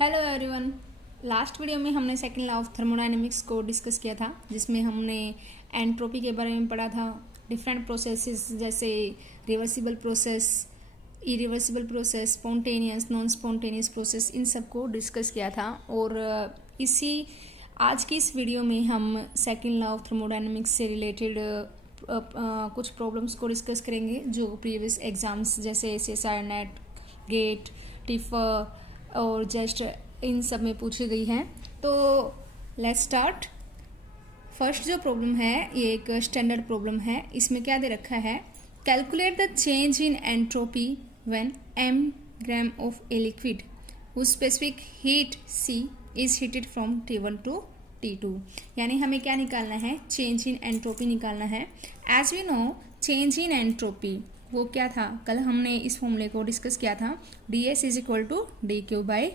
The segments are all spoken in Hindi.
Hello everyone. लास्ट वीडियो में हमने सेकंड लॉ ऑफ थर्मोडायनेमिक्स को डिस्कस किया था, जिसमें हमने एंट्रोपी के बारे में पढ़ा था। डिफरेंट प्रोसेसेस जैसे reversible process, irreversible process, spontaneous, non spontaneous process, इन सब को डिस्कस किया था। और इसी आज की इस वीडियो में हम सेकंड लॉ ऑफ थर्मोडायनेमिक्स से रिलेटेड कुछ प्रॉब्लम्स को डिस्कस करेंगे जो प्रीवियस एग्जाम्स जैसे CSIR नेट, गेट, टिफर और जस्ट इन सब में पूछी गई हैं। तो लेट्स स्टार्ट। फर्स्ट जो प्रॉब्लम है ये एक स्टैंडर्ड प्रॉब्लम है। इसमें क्या दे रखा है, calculate the change in entropy when m gram of a liquid whose specific heat C is heated from T1 to T2। यानी हमें क्या निकालना है, चेंज इन एंट्रोपी निकालना है। As we know change in entropy वो क्या था, कल हमने इस फॉर्मूले को डिस्कस किया था, ds is equal to d q by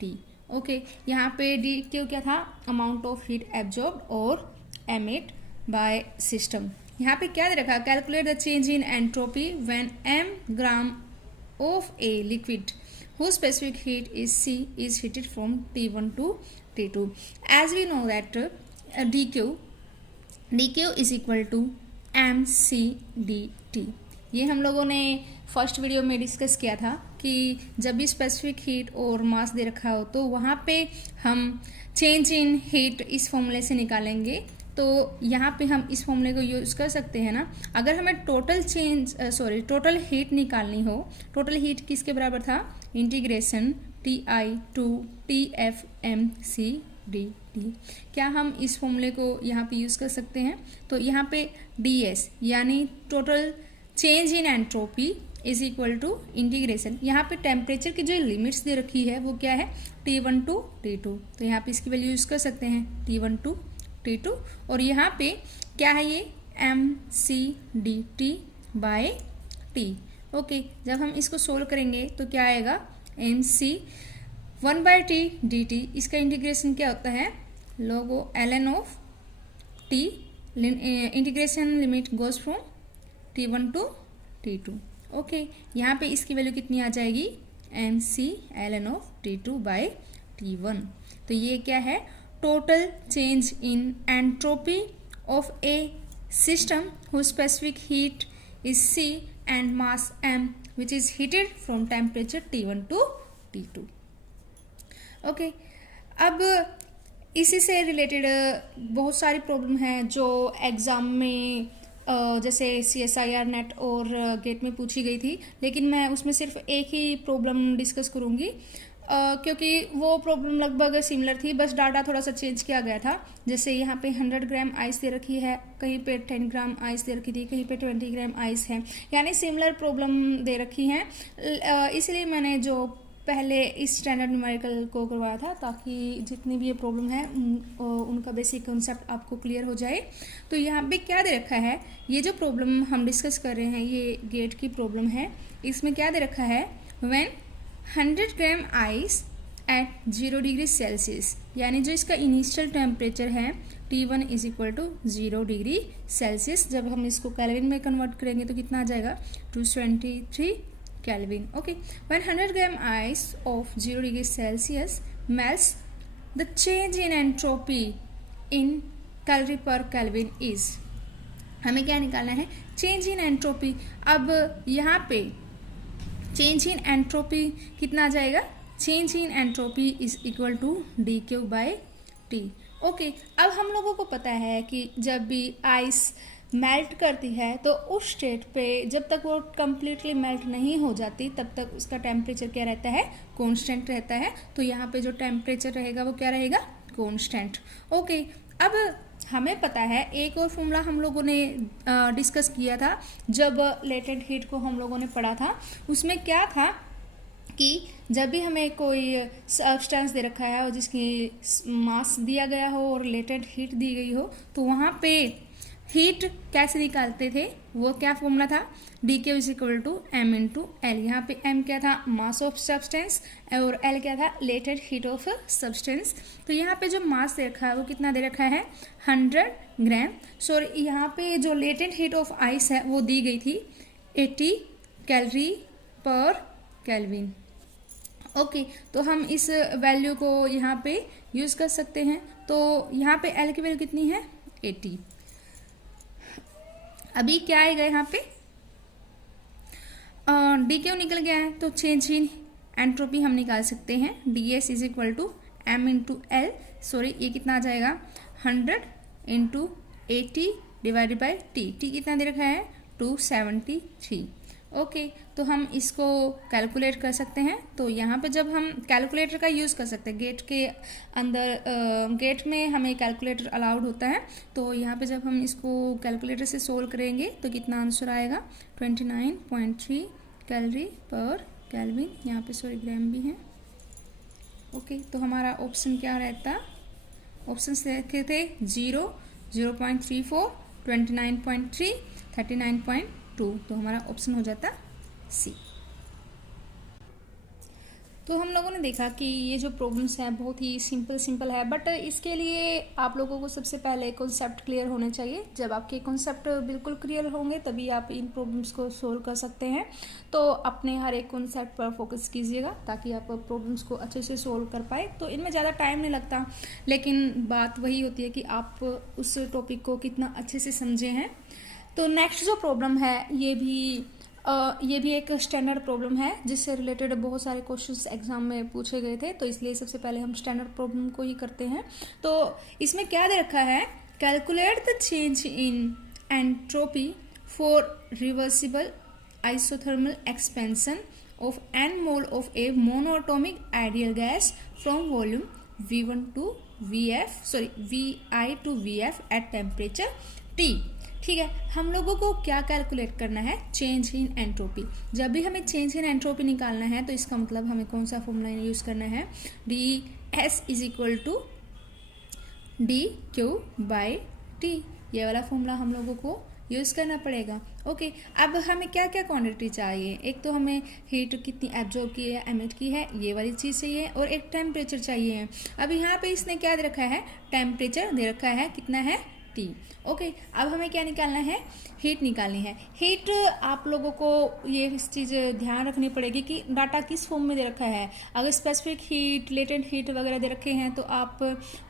t. Okay, यहाँ पे डी क्यू क्या था, अमाउंट ऑफ हीट एब्जॉर्ब्ड और एमिट बाय सिस्टम। यहाँ पे क्या दे रखा, calculate the change in entropy when m gram of a liquid whose specific heat is C is heated from T1 to T2। As we know that dq is equal to mc dt। ये हम लोगों ने फर्स्ट वीडियो में डिस्कस किया था कि जब भी स्पेसिफिक हीट और मास दे रखा हो तो वहाँ पे हम चेंज इन हीट इस फॉर्मूले से निकालेंगे। तो यहाँ पे हम इस फॉर्मूले को यूज़ कर सकते हैं ना। अगर हमें टोटल हीट निकालनी हो, टोटल हीट किसके बराबर था, इंटीग्रेशन Ti टू TFmc/dt। क्या हम इस फॉर्मूले को यहाँ पे यूज़ कर सकते हैं? तो यहाँ पे ds यानी total change in entropy is equal to integration, यहाँ पे टेम्परेचर की जो लिमिट्स दे रखी है वो क्या है, T1 टू T2। तो यहाँ पे इसकी वैल्यू यूज़ कर सकते हैं T1 टू T2। और यहाँ पे क्या है, ये mc/dt बाय t। ओके, जब हम इसको सोल्व करेंगे तो क्या आएगा, mc/1/t dt। इसका इंटीग्रेशन क्या होता है, log ln of t, integration limit goes from T1 to T2। Okay, यहाँ पे इसकी वैल्यू कितनी आ जाएगी, mc ln of T2 bye T1। तो ये क्या है, total change in entropy of A system whose specific heat is C and mass m which is heated from temperature T1 to T2। Okay, अब इसी से रिलेटेड बहुत सारी प्रॉब्लम हैं जो एग्ज़ाम में जैसे CSIR नेट और गेट में पूछी गई थी, लेकिन मैं उसमें सिर्फ एक ही प्रॉब्लम डिस्कस करूँगी क्योंकि वो प्रॉब्लम लगभग सिमिलर थी, बस डाटा थोड़ा सा चेंज किया गया था। जैसे यहाँ पे 100 ग्राम आइस दे रखी है, कहीं पे 10 ग्राम आइस दे रखी थी, कहीं पे 20 ग्राम आइस है, यानी सिमिलर प्रॉब्लम दे रखी हैं। इसलिए मैंने जो पहले इस स्टैंडर्ड न्यूमेरिकल को करवाया था ताकि जितनी भी ये प्रॉब्लम है उनका बेसिक कॉन्सेप्ट आपको क्लियर हो जाए। तो यहाँ पे क्या दे रखा है, ये जो प्रॉब्लम हम डिस्कस कर रहे हैं ये गेट की प्रॉब्लम है। इसमें क्या दे रखा है, when 100 gram ice at 0 degree Celsius, यानी जो इसका इनिशियल टेम्परेचर है T1 is equal to 0 degree Celsius. जब हम इसको केल्विन में कन्वर्ट करेंगे तो कितना आ जाएगा, 223 Kelvin। Okay, when 100 gram ice of 0 degree Celsius melts, the change in entropy in calorie per Kelvin is। हमें क्या निकालना है, चेंज इन एंट्रोपी। अब यहाँ पे चेंज इन एंट्रोपी कितना आ जाएगा, change in entropy is equal to d q by t. Okay, अब हम लोगों को पता है कि जब भी आइस मेल्ट करती है तो उस स्टेट पे जब तक वो कम्प्लीटली मेल्ट नहीं हो जाती तब तक उसका टेम्परेचर क्या रहता है, कांस्टेंट रहता है। तो यहाँ पे जो टेम्परेचर रहेगा वो क्या रहेगा, कांस्टेंट। ओके, अब हमें पता है एक और फॉर्मूला हम लोगों ने डिस्कस किया था जब लेटेंट हीट को हम लोगों ने पढ़ा था। उसमें क्या था कि जब भी हमें कोई सब्सटेंस दे रखा है और जिसकी मास दिया गया हो और लेटेंट हीट दी गई हो तो वहाँ पे हीट कैसे निकालते थे, वो क्या फॉर्मूला था, d q is equal to m into l. यहाँ पे एम क्या था, मास ऑफ सब्सटेंस, और एल क्या था, लेटेंट हीट ऑफ सब्सटेंस। तो यहाँ पे जो मास दे रखा है वो कितना दे रखा है, 100 ग्राम। सॉरी, यहाँ पे जो लेटेंट हीट ऑफ आइस है वो दी गई थी 80 कैलोरी पर केल्विन। ओके तो हम इस वैल्यू को यहाँ पे यूज कर सकते हैं। तो यहाँ पे एल की वैल्यू कितनी है 80। अभी क्या आएगा यहाँ पे डी क्यू निकल गया है तो चेंज इन एंट्रोपी हम निकाल सकते हैं। D s is equal to m into l, sorry ये कितना आ जाएगा 100 into 80 divided by t. T कितना दे रखा है 273। ओके तो हम इसको कैलकुलेट कर सकते हैं। तो यहाँ पे जब हम कैलकुलेटर का यूज़ कर सकते हैं, गेट के अंदर गेट में हमें कैलकुलेटर अलाउड होता है। तो यहाँ पे जब हम इसको कैलकुलेटर से सोल्व करेंगे तो कितना आंसर आएगा 29.3 कैलोरी पर केल्विन। यहाँ पे सॉरी ग्राम भी है। ओके तो हमारा ऑप्शन क्या रहता, ऑप्शन रखे थे 0, 0.34, 29.3, 39.2। तो हमारा ऑप्शन हो जाता सी। तो हम लोगों ने देखा कि ये जो प्रॉब्लम्स है बहुत ही सिंपल है, बट इसके लिए आप लोगों को सबसे पहले कॉन्सेप्ट क्लियर होने चाहिए। जब आपके कॉन्सेप्ट बिल्कुल क्लियर होंगे तभी आप इन प्रॉब्लम्स को सोल्व कर सकते हैं। तो अपने हर एक कॉन्सेप्ट पर फोकस कीजिएगा ताकि आप प्रॉब्लम्स को अच्छे से सोल्व कर पाए। तो इनमें ज़्यादा टाइम नहीं लगता, लेकिन बात वही होती है कि आप उस टॉपिक को कितना अच्छे से समझे हैं। तो नेक्स्ट जो प्रॉब्लम है ये भी एक स्टैंडर्ड प्रॉब्लम है जिससे रिलेटेड बहुत सारे क्वेश्चंस एग्जाम में पूछे गए थे। तो इसलिए सबसे पहले हम स्टैंडर्ड प्रॉब्लम को ही करते हैं। तो इसमें क्या दे रखा है, calculate the change in entropy for reversible isothermal expansion of n mole of A monoatomic ideal gas from volume V1 to VF, sorry VI to VF at temperature T। ठीक है, हम लोगों को क्या कैलकुलेट करना है, चेंज इन एंट्रोपी। जब भी हमें चेंज इन एंट्रोपी निकालना है तो इसका मतलब हमें कौन सा फॉर्मूला यूज करना है, d s is equal to d q by t. ये वाला फॉर्मूला हम लोगों को यूज करना पड़ेगा। ओके अब हमें क्या क्या क्वांटिटी चाहिए, एक तो हमें हीट कितनी एब्जॉर्ब की है, एमिट की है, ये वाली चीज़ चाहिए, और एक टेम्परेचर चाहिए। अब यहाँ पे इसने क्या दे रखा है, टेम्परेचर दे रखा है, कितना है T। ओके अब हमें क्या निकालना है, हीट निकालनी है। हीट आप लोगों को ये इस चीज़ ध्यान रखनी पड़ेगी कि डाटा किस फॉर्म में दे रखा है। अगर स्पेसिफिक हीट, लेटेंट हीट वगैरह दे रखे हैं तो आप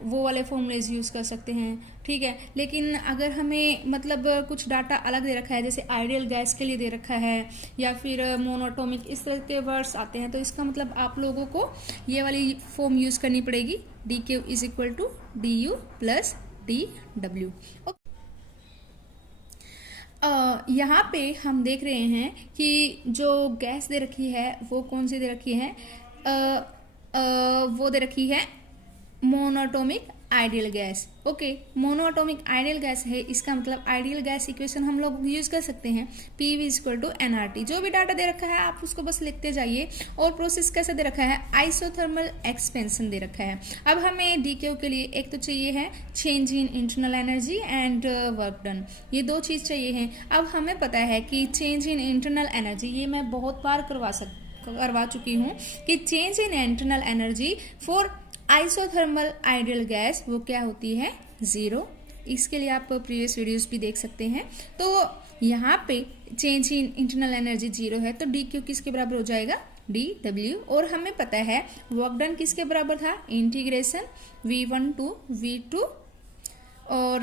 वो वाले फॉर्मूलेज यूज़ कर सकते हैं, ठीक है। लेकिन अगर हमें मतलब कुछ डाटा अलग दे रखा है, जैसे आइडियल गैस के लिए दे रखा है या फिर मोनोएटॉमिक, इस तरह के वर्ड्स आते हैं, तो इसका मतलब आप लोगों को ये वाली फॉर्म यूज़ करनी पड़ेगी, d q is equal to d u plus d डब्ल्यू। यहाँ पे हम देख रहे हैं कि जो गैस दे रखी है वो कौन सी दे रखी है, वो दे रखी है monoatomic ideal gas. Okay monoatomic ideal gas है, इसका मतलब आइडियल गैस इक्वेशन हम लोग यूज कर सकते हैं, p v equal to n r t. जो भी डाटा दे रखा है आप उसको बस लिखते जाइए। और प्रोसेस कैसे दे रखा है, आइसोथर्मल एक्सपेंशन दे रखा है। अब हमें डी क्यू के लिए एक तो चाहिए है change in internal energy and work done, ये दो चीज चाहिए है। अब हमें पता है कि चेंज इन इंटरनल एनर्जी, ये मैं बहुत बार करवा चुकी हूँ कि change in internal energy for isothermal ideal gas वो क्या होती है, 0। इसके लिए आप प्रीवियस वीडियोस भी देख सकते हैं। तो यहाँ पे चेंज इन इंटरनल एनर्जी 0 है तो डी क्यू किसके बराबर हो जाएगा, डी डब्ल्यू। और हमें पता है वर्क डन किसके बराबर था, इंटीग्रेशन V1 to V2 और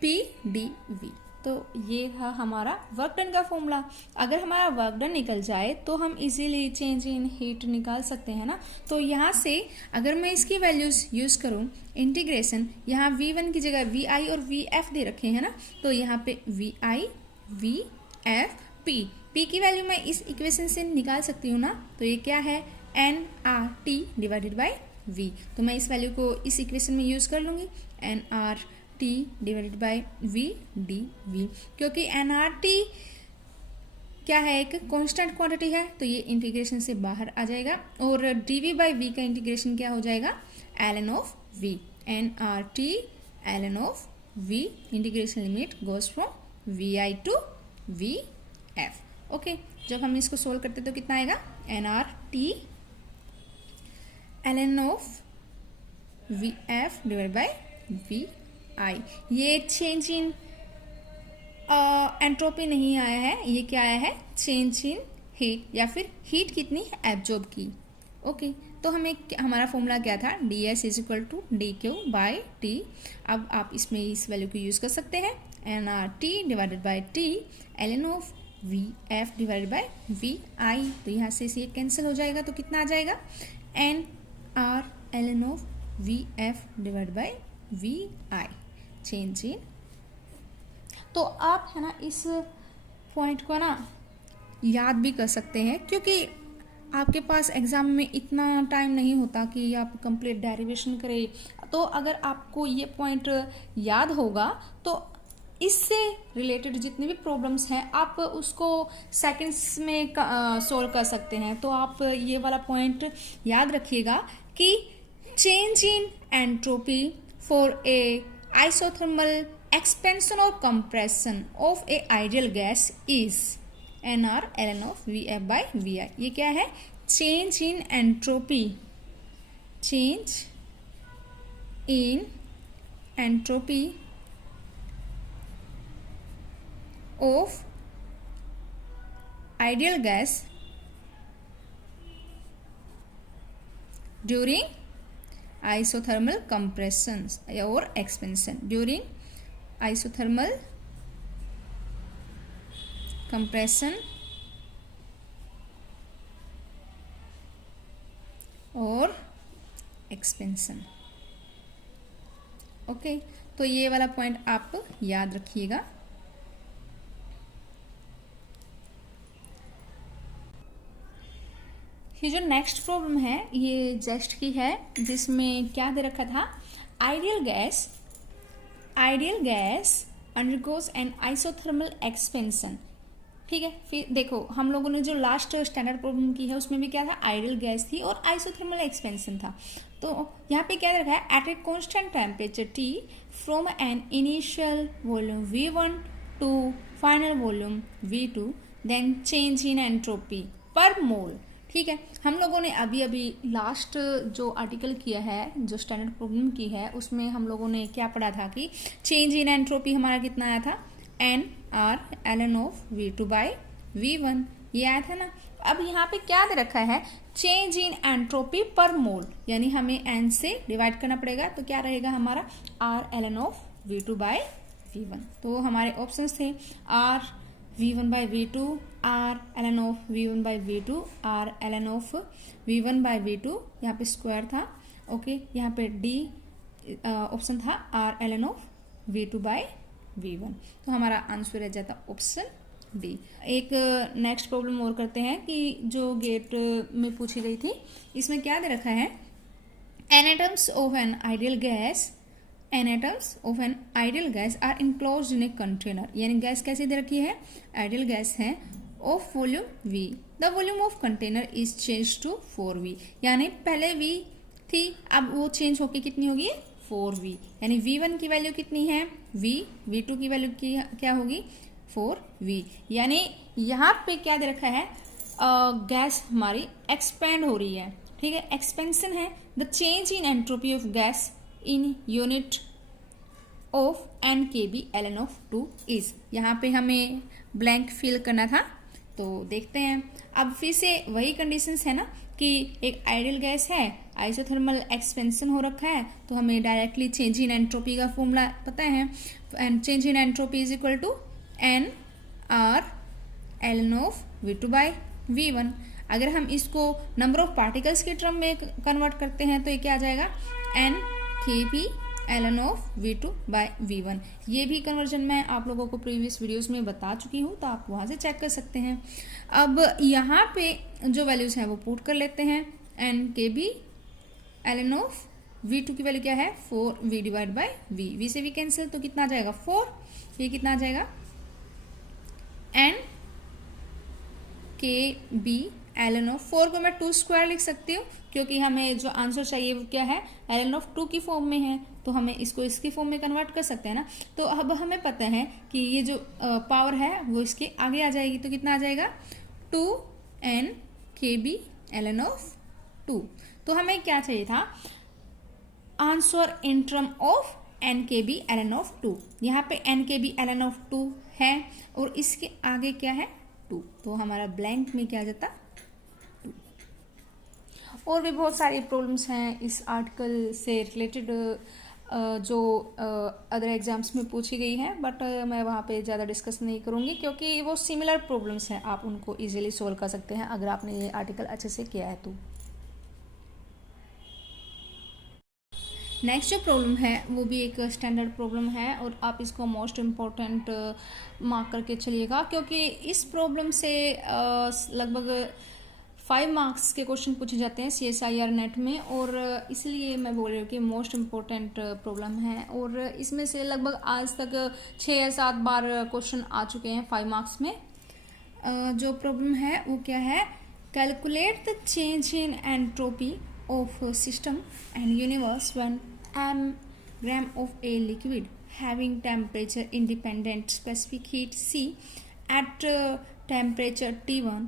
पी डी वी। तो ये था हमारा वर्क डन का फॉर्मूला। अगर हमारा वर्क डन निकल जाए तो हम इजीली चेंज इन हीट निकाल सकते हैं ना। तो यहाँ से अगर मैं इसकी वैल्यूज यूज करूँ, इंटीग्रेशन, यहाँ V1 की जगह VI और VF दे रखे हैं ना, तो यहाँ पे VI VF P की वैल्यू मैं इस इक्वेशन से निकाल सकती हूँ ना। तो ये क्या है, nRT डिवाइडेड बाई V। तो मैं इस वैल्यू को इस इक्वेशन में यूज कर लूंगी, nRT divided by V D V, क्योंकि nRT क्या है, एक कांस्टेंट क्वांटिटी है तो ये इंटीग्रेशन से बाहर आ जाएगा। और dV बाई V का इंटीग्रेशन क्या हो जाएगा, ln of V, nRT ln of V। Integration limit goes from VI to VF। Okay जब हम इसको सोल्व करते तो कितना आएगा, nRT ln of VF divide by VI। ये चेंज इन एंट्रोपी नहीं आया है, ये क्या आया है, चेंज इन हीट, या फिर हीट कितनी एब्जॉर्ब की। ओके, तो हमें हमारा फॉर्मूला क्या था, d s is equal to d q by t. अब आप इसमें इस वैल्यू को यूज़ कर सकते हैं, N R T divided by T L N of V F divided by we I. तो यहाँ से ये कैंसिल हो जाएगा, तो कितना आ जाएगा, n r l N of V F divided by we i change in. तो आप है ना इस पॉइंट को ना याद भी कर सकते हैं, क्योंकि आपके पास एग्ज़ाम में इतना टाइम नहीं होता कि आप कंप्लीट डेरिवेशन करें। तो अगर आपको ये पॉइंट याद होगा तो इससे रिलेटेड जितने भी प्रॉब्लम्स हैं आप उसको सेकंड्स में सॉल्व कर सकते हैं। तो आप ये वाला पॉइंट याद रखिएगा कि change in entropy for a isothermal expansion or compression of a ideal gas is nr ln of vf by vi। ये क्या है, change in entropy, change in entropy of ideal gas during isothermal compression or expansion, during isothermal compression और एक्सपेंशन। ओके, तो ये वाला पॉइंट आप याद रखिएगा। ये जो नेक्स्ट प्रॉब्लम है ये जेस्ट की है, जिसमें क्या दे रखा था, ideal gas undergoes N isothermal expansion. ठीक है, फिर देखो हम लोगों ने जो लास्ट स्टैंडर्ड प्रॉब्लम की है उसमें भी क्या था, आइडियल गैस थी और आइसोथर्मल एक्सपेंशन था। तो यहाँ पे क्या रखा है, at a constant temperature T from an initial volume V1 to final volume V2 then change in entropy per mole. ठीक है, हम लोगों ने अभी अभी लास्ट जो आर्टिकल किया है, जो स्टैंडर्ड प्रॉब्लम की है, उसमें हम लोगों ने क्या पढ़ा था कि चेंज इन एंट्रोपी हमारा कितना आया था, n r l N of V2 by V1, ये आया था ना। अब यहाँ पे क्या दे रखा है, चेंज इन एंट्रोपी पर मोल, यानी हमें एन से डिवाइड करना पड़ेगा। तो क्या रहेगा हमारा, r l N of V2 by V1। तो हमारे ऑप्शंस थे r V1 by V2, R ln of V1 by V2, R ln of V1 by V2, यहाँ पे स्क्वायर था। ओके, यहाँ पे D ऑप्शन था R ln of V2 by V1। तो हमारा आंसर रह जाता ऑप्शन डी। एक नेक्स्ट प्रॉब्लम और करते हैं कि जो गेट में पूछी गई थी, इसमें क्या दे रखा है, n atoms of an ideal gas, n atoms of an ideal gas are enclosed in a container। यानी गैस कैसे दे रखी है, आइडियल गैस है, of volume V, the volume of container is change to 4V। यानी पहले V थी, अब वो चेंज होके कितनी होगी, 4V। यानी V1 की वैल्यू कितनी है V, V2 की वैल्यू की क्या होगी 4V। यानी यहाँ पे क्या दे रखा है, गैस हमारी एक्सपेंड हो रही है। ठीक है, एक्सपेंशन है, the change in entropy of gas in unit of N के B L N of 2 is. यहाँ पे हमें ब्लैंक फिल करना था, तो देखते हैं। अब फिर से वही कंडीशंस है ना कि एक आइडियल गैस है, आइसोथर्मल एक्सपेंशन हो रखा है, तो हमें डायरेक्टली चेंज इन एंट्रोपी का फॉर्मूला पता है, and change in entropy is equal to n r l N of V2 by V1। अगर हम इसको नंबर ऑफ पार्टिकल्स के टर्म में कन्वर्ट करते हैं तो ये क्या आ जाएगा, एन के B L N of V2 by V1। ये भी कन्वर्जन मैं आप लोगों को प्रीवियस वीडियोस में बता चुकी हूँ, तो आप वहाँ से चेक कर सकते हैं। अब यहाँ पे जो वैल्यूज हैं वो पुट कर लेते हैं, एन के B L N of V2 की वैल्यू क्या है, 4V डिवाइड बाई V से भी कैंसिल, तो कितना आ जाएगा 4, ये कितना आ जाएगा, एन के बी एल एन ऑफ 4 को मैं 2 स्क्वायर लिख सकती हूँ, क्योंकि हमें जो आंसर चाहिए वो क्या है, एल एन ऑफ 2 की फॉर्म में है, तो हमें इसको इसकी फॉर्म में कन्वर्ट कर सकते हैं ना। तो अब हमें पता है कि ये जो पावर है वो इसके आगे आ जाएगी, तो कितना आ जाएगा 2n के बी एल एन ऑफ 2। तो हमें क्या चाहिए था, answer in term of N के बी एल एन ऑफ 2। यहाँ पे एन के बी एल एन ऑफ 2 है और इसके आगे क्या है 2, तो हमारा ब्लैंक में क्या आ जाता 2। और भी बहुत सारी प्रॉब्लम्स हैं इस आर्टिकल से रिलेटेड जो अदर एग्जाम्स में पूछी गई हैं, बट मैं वहाँ पे ज़्यादा डिस्कस नहीं करूँगी क्योंकि वो सिमिलर प्रॉब्लम्स हैं, आप उनको इजीली सोल्व कर सकते हैं अगर आपने ये आर्टिकल अच्छे से किया है तो। नेक्स्ट जो प्रॉब्लम है वो भी एक स्टैंडर्ड प्रॉब्लम है और आप इसको मोस्ट इम्पॉर्टेंट मार्क करके चलिएगा क्योंकि इस प्रॉब्लम से लगभग 5 मार्क्स के क्वेश्चन पूछे जाते हैं CSIR नेट में, और इसलिए मैं बोल रही हूँ कि मोस्ट इम्पोर्टेंट प्रॉब्लम है। और इसमें से लगभग आज तक 6 या 7 बार क्वेश्चन आ चुके हैं 5 मार्क्स में। जो प्रॉब्लम है वो क्या है, calculate the change in entropy of system and universe when gram of a liquid having temperature independent specific heat C at temperature T1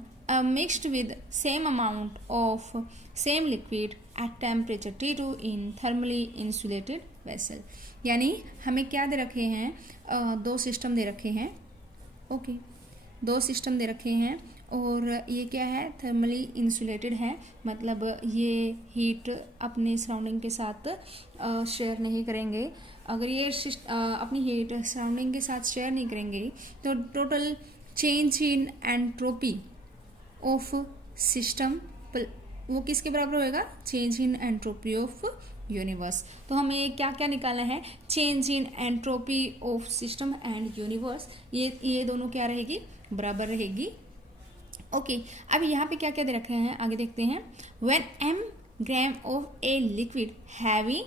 mixed with same amount of same liquid at temperature T2 in thermally insulated vessel। यानी हमें क्या दे रखे हैं, 2 सिस्टम दे रखे हैं। ओके, 2 सिस्टम दे रखे हैं और ये क्या है, थर्मली इंसुलेटेड है, मतलब ये हीट अपने सराउंडिंग के साथ शेयर नहीं करेंगे। अगर ये अपनी हीट सराउंडिंग के साथ शेयर नहीं करेंगे तो total change in entropy of system वो किसके बराबर होएगा, change in entropy of universe. तो हमें क्या क्या निकालना है, change in entropy of system and universe, ये दोनों क्या रहेगी, बराबर रहेगी। ओके, अब यहाँ पे क्या क्या दे रखे हैं आगे देखते हैं। When m gram of a liquid having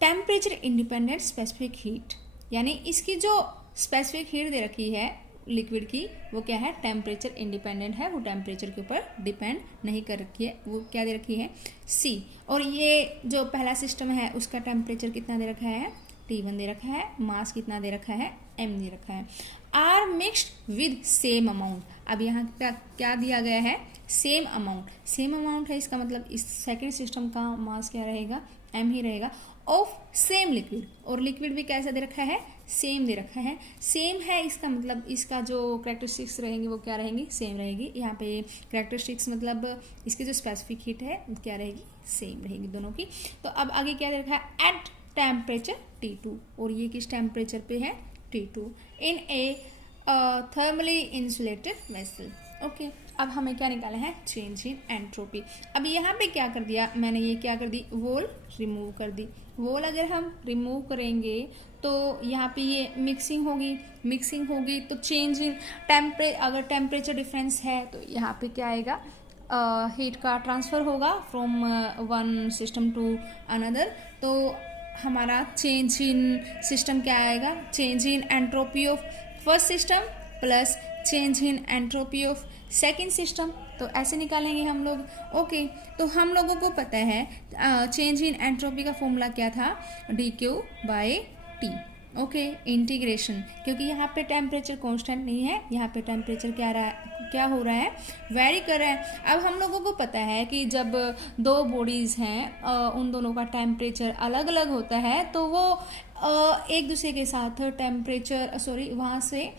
temperature independent specific heat, यानी इसकी जो स्पेसिफिक हीट दे रखी है लिक्विड की वो क्या है, टेम्परेचर इंडिपेंडेंट है, वो टेम्परेचर के ऊपर डिपेंड नहीं कर रखी है, वो क्या दे रखी है C। और ये जो पहला सिस्टम है उसका टेम्परेचर कितना दे रखा है, T1 दे रखा है, मास कितना दे रखा है, m दे रखा है, are mixed with same amount. अब यहाँ क्या दिया गया है, सेम अमाउंट, सेम अमाउंट है, इसका मतलब इस सेकेंड सिस्टम का मास क्या रहेगा, m ही रहेगा, ऑफ सेम लिक्विड, और लिक्विड भी कैसा दे रखा है, सेम दे रखा है। सेम है इसका मतलब इसका जो कैरेक्टरिस्टिक्स रहेंगी वो क्या रहेंगी, सेम रहेगी। यहाँ पे कैरेक्टरिस्टिक्स मतलब इसकी जो स्पेसिफिक हीट है क्या रहेगी, सेम रहेगी दोनों की। तो अब आगे क्या दे रखा है, एट टेम्परेचर T2, और ये किस टेम्परेचर पे है, T2 इन ए थर्मली इंसुलेटेड वेसल। ओके, अब हमें क्या निकाला है, चेंज इन एंट्रोपी। अब यहाँ पे क्या कर दिया मैंने, ये क्या कर दी, वोल रिमूव कर दी। वोल अगर हम रिमूव करेंगे तो यहाँ पे ये मिक्सिंग होगी तो चेंज इन अगर टेम्परेचर डिफरेंस है तो यहाँ पे क्या आएगा, हीट का ट्रांसफ़र होगा from one system to another. तो हमारा चेंज इन सिस्टम क्या आएगा, change in entropy of first system plus change in entropy of second system, तो ऐसे निकालेंगे हम लोग। ओके, तो हम लोगों को पता है चेंज इन एंट्रोपी का फॉर्मूला क्या था, dQ/T। ओके, इंटीग्रेशन, क्योंकि यहाँ पे टेम्परेचर कांस्टेंट नहीं है, यहाँ पे टेम्परेचर क्या हो रहा है, वेरी कर रहा है। अब हम लोगों को पता है कि जब 2 बॉडीज़ हैं उन दोनों का टेम्परेचर अलग अलग होता है तो वो एक दूसरे के साथ वहाँ से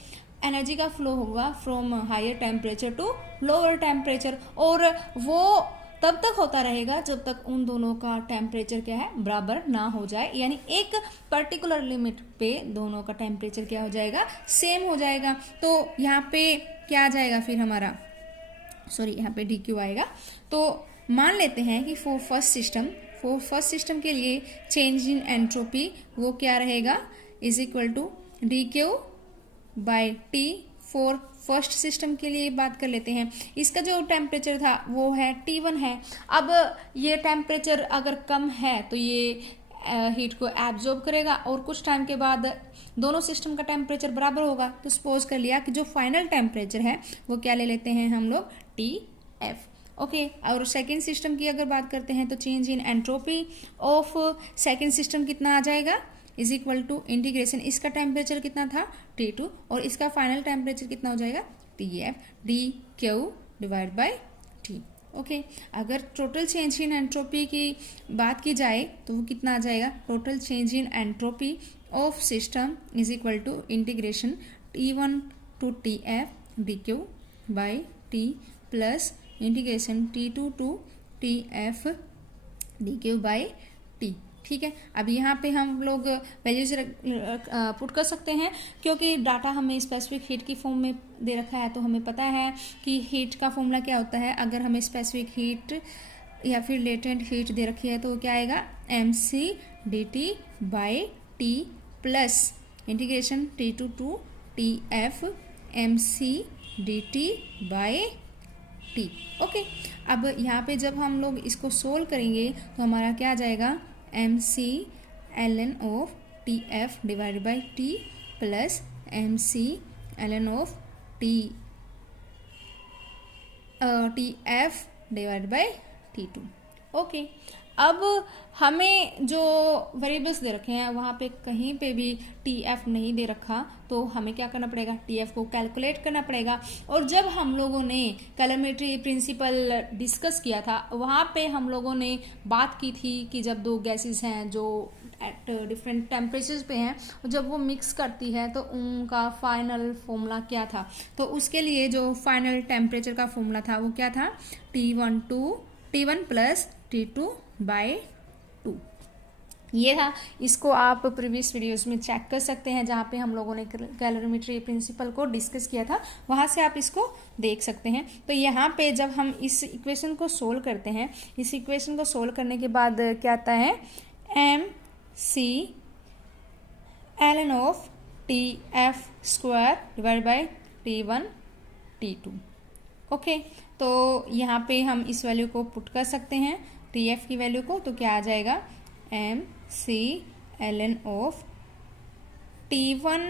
एनर्जी का फ्लो होगा from higher temperature to lower temperature, और वो तब तक होता रहेगा जब तक उन दोनों का टेम्परेचर क्या है, बराबर ना हो जाए। यानी एक पर्टिकुलर लिमिट पे दोनों का टेम्परेचर क्या हो जाएगा, सेम हो जाएगा। तो यहाँ पे क्या आ जाएगा फिर हमारा, यहाँ पे DQ आएगा। तो मान लेते हैं कि फॉर फर्स्ट सिस्टम के लिए चेंज इन एंट्रोपी वो क्या रहेगा, is equal to dQ/T। For first system के लिए बात कर लेते हैं, इसका जो टेम्परेचर था वो है T1 है। अब ये टेम्परेचर अगर कम है तो ये हीट को एब्जॉर्ब करेगा और कुछ टाइम के बाद दोनों सिस्टम का टेम्परेचर बराबर होगा। तो सपोज कर लिया कि जो फाइनल टेम्परेचर है वो क्या ले लेते हैं हम लोग, TF। ओके, और सेकेंड सिस्टम की अगर बात करते हैं तो change in entropy of second system कितना आ जाएगा, इज इक्वल टू इंटीग्रेशन, इसका टेम्परेचर कितना था, T2, और इसका फाइनल टेम्परेचर कितना हो जाएगा, TF, dQ/T। ओके, अगर टोटल चेंज इन एंट्रोपी की बात की जाए तो वो कितना आ जाएगा, total change in entropy of system is equal to integration T1 to TF dQ/T plus integration T2 to TF dq by T। ठीक है, अब यहाँ पे हम लोग वैल्यूज पुट कर सकते हैं, क्योंकि डाटा हमें स्पेसिफिक हीट की फॉर्म में दे रखा है, तो हमें पता है कि हीट का फॉर्मूला क्या होता है। अगर हमें स्पेसिफिक हीट या फिर लेटेंट हीट दे रखी है तो क्या आएगा, mc dt by T plus integration T2 to TF mc dt by T। Okay, अब यहाँ पे जब हम लोग इसको सोल्व करेंगे तो हमारा क्या आ जाएगा, mc ln of TF divided by T plus mc ln of TF divided by T2। Okay, अब हमें जो वेरिएबल्स दे रखे हैं वहाँ पे कहीं पे भी TF नहीं दे रखा, तो हमें क्या करना पड़ेगा, TF को कैलकुलेट करना पड़ेगा। और जब हम लोगों ने कैलोरीमेट्री प्रिंसिपल डिस्कस किया था, वहाँ पे हम लोगों ने बात की थी कि जब दो गैसेस हैं जो एट डिफरेंट टेम्परेचर्स पे हैं, जब वो मिक्स करती है तो उनका फाइनल फॉर्मूला क्या था। तो उसके लिए जो फाइनल टेम्परेचर का फॉर्मूला था वो क्या था, T1 प्लस T2 बाई 2। ये था, इसको आप प्रीवियस वीडियोस में चेक कर सकते हैं जहाँ पे हम लोगों ने कैलोरीमेट्री प्रिंसिपल को डिस्कस किया था, वहाँ से आप इसको देख सकते हैं। तो यहाँ पे जब हम इस इक्वेशन को सोल्व करते हैं, इस इक्वेशन को सोल्व करने के बाद क्या आता है, mc ln of TF square divide by T1 T2। Okay, तो यहाँ पे हम इस वैल्यू को पुट कर सकते हैं, TF की वैल्यू को, तो क्या आ जाएगा, mc ln of T1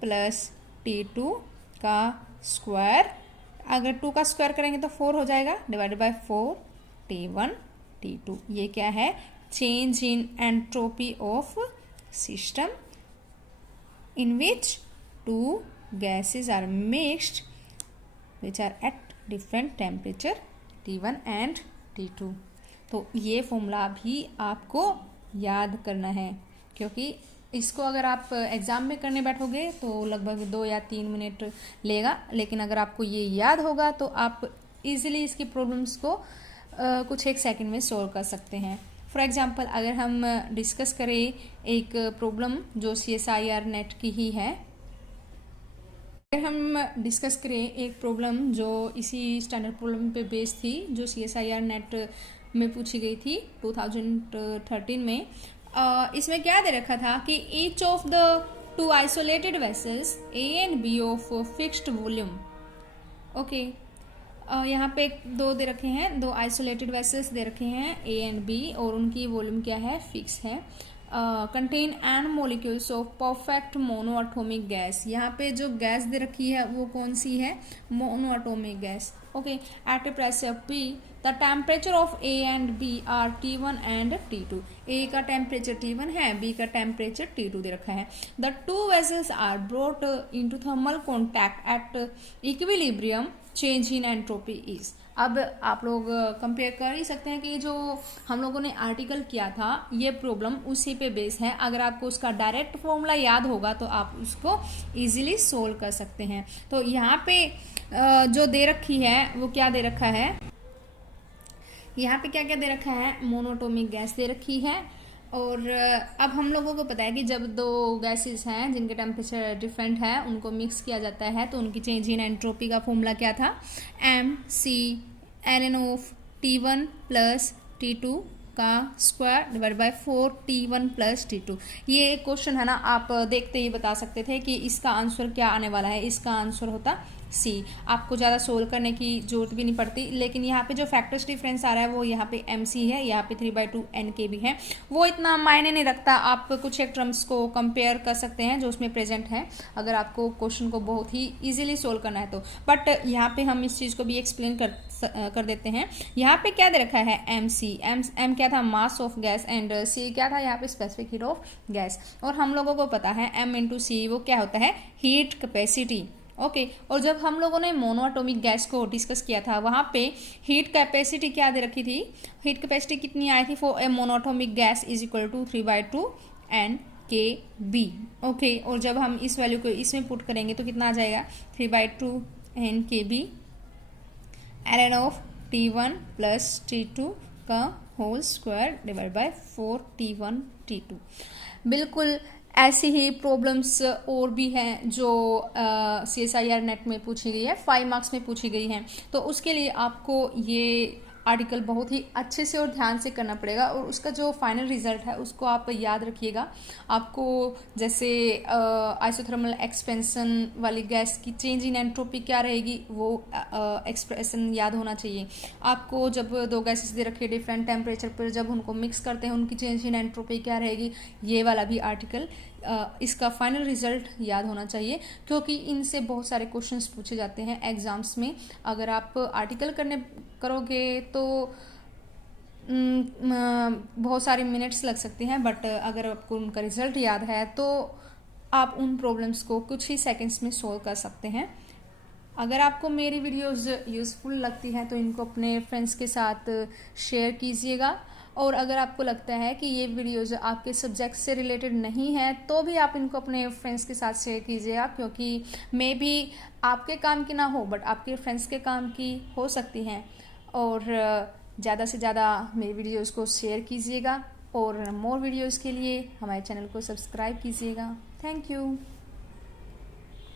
plus T2 का स्क्वायर, अगर 2 का स्क्वायर करेंगे तो 4 हो जाएगा, डिवाइडेड बाय 4 T1 T2। ये क्या है, change in entropy of system in which two gases are mixed which are at different temperature T1 and T2। तो ये फॉर्मूला भी आपको याद करना है, क्योंकि इसको अगर आप एग्ज़ाम में करने बैठोगे तो लगभग 2 या 3 मिनट लेगा, लेकिन अगर आपको ये याद होगा तो आप इजीली इसकी प्रॉब्लम्स को कुछ एक सेकंड में सॉल्व कर सकते हैं। फॉर एग्जांपल, अगर हम डिस्कस करें एक प्रॉब्लम जो CSIR नेट की ही है, अगर हम डिस्कस करें एक प्रॉब्लम जो इसी स्टैंडर्ड प्रॉब्लम पे बेस्ड थी, जो CSIR नेट में पूछी गई थी 2013 में, इसमें क्या दे रखा था कि each of the 2 isolated vessels A and B of fixed volume. Okay, यहाँ पे 2 दे रखे हैं, 2 आइसोलेटेड वेसल्स दे रखे हैं A एंड B, और उनकी वॉल्यूम क्या है, फिक्स है। Contain n molecules of perfect monoatomic gas. यहाँ पे जो गैस दे रखी है वो कौन सी है, monoatomic gas. Okay, at a pressure P the temperature of A and B are T1 and T2। A का टेम्परेचर T1 है, B का टेम्परेचर T2 दे रखा है। The 2 vessels are brought into thermal contact at equilibrium, change in entropy is. अब आप लोग कंपेयर कर ही सकते हैं कि जो हम लोगों ने आर्टिकल किया था ये प्रॉब्लम उसी पे बेस है। अगर आपको उसका डायरेक्ट फॉर्मूला याद होगा तो आप उसको इजीली सोल्व कर सकते हैं। तो यहाँ पे जो दे रखी है वो क्या दे रखा है, यहाँ पे क्या क्या दे रखा है, मोनोएटॉमिक गैस दे रखी है। और अब हम लोगों को पता है कि जब 2 गैसेस हैं जिनके टेम्परेचर डिफरेंट है उनको मिक्स किया जाता है तो उनकी चेंज इन एंट्रोपी का फॉर्मूला क्या था, mc ln of T1 plus T2 का square divide by 4 T1 plus T2। ये एक क्वेश्चन है ना, आप देखते ही बता सकते थे कि इसका आंसर क्या आने वाला है। इसका आंसर होता C। आपको ज़्यादा सोल्व करने की जरूरत भी नहीं पड़ती, लेकिन यहाँ पे जो फैक्टर्स डिफरेंस आ रहा है वो यहाँ पे mc है, यहाँ पे 3/2 nk भी है, वो इतना मायने नहीं रखता। आप कुछ एक टर्म्स को कंपेयर कर सकते हैं जो उसमें प्रेजेंट है, अगर आपको क्वेश्चन को बहुत ही इजीली सोल्व करना है तो। बट यहाँ पे हम इस चीज़ को भी एक्सप्लेन कर देते हैं। यहाँ पे क्या दे रखा है, mc, m क्या था, mass of gas, and c क्या था, यहाँ पे स्पेसिफिक हीट ऑफ गैस। और हम लोगों को पता है m इंटू c वो क्या होता है, हीट कैपेसिटी। ओके, और जब हम लोगों ने मोनोएटॉमिक गैस को डिस्कस किया था वहाँ पे हीट कैपेसिटी क्या दे रखी थी, हीट कैपेसिटी कितनी आई थी, for a monoatomic gas is equal to 3/2 NkB। Okay, और जब हम इस वैल्यू को इसमें पुट करेंगे तो कितना आ जाएगा, 3/2 NkB ln of T1 plus T2 का whole square divide by 4t1 t2। बिल्कुल ऐसी ही प्रॉब्लम्स और भी हैं जो CSIR नेट में पूछी गई है, 5 मार्क्स में पूछी गई हैं। तो उसके लिए आपको ये आर्टिकल बहुत ही अच्छे से और ध्यान से करना पड़ेगा, और उसका जो फाइनल रिजल्ट है उसको आप याद रखिएगा। आपको जैसे आइसोथर्मल एक्सपेंशन वाली गैस की चेंज इन एंट्रोपी क्या रहेगी वो एक्सप्रेशन याद होना चाहिए। आपको जब दो गैसेस दे रखे डिफरेंट टेम्परेचर पर, जब उनको मिक्स करते हैं उनकी चेंज इन एंट्रोपी क्या रहेगी, ये वाला भी आर्टिकल इसका फाइनल रिजल्ट याद होना चाहिए, क्योंकि इनसे बहुत सारे क्वेश्चंस पूछे जाते हैं एग्जाम्स में। अगर आप आर्टिकल करोगे तो बहुत सारे मिनट्स लग सकते हैं, बट अगर आपको उनका रिजल्ट याद है तो आप उन प्रॉब्लम्स को कुछ ही सेकंड्स में सोल्व कर सकते हैं। अगर आपको मेरी वीडियोस यूज़फुल लगती हैं तो इनको अपने फ्रेंड्स के साथ शेयर कीजिएगा, और अगर आपको लगता है कि ये वीडियोस आपके सब्जेक्ट से रिलेटेड नहीं है तो भी आप इनको अपने फ्रेंड्स के साथ शेयर कीजिएगा, क्योंकि मे बी आपके काम की ना हो बट आपके फ्रेंड्स के काम की हो सकती हैं। और ज़्यादा से ज़्यादा मेरी वीडियोस को शेयर कीजिएगा, और मोर वीडियोस के लिए हमारे चैनल को सब्सक्राइब कीजिएगा। Thank you.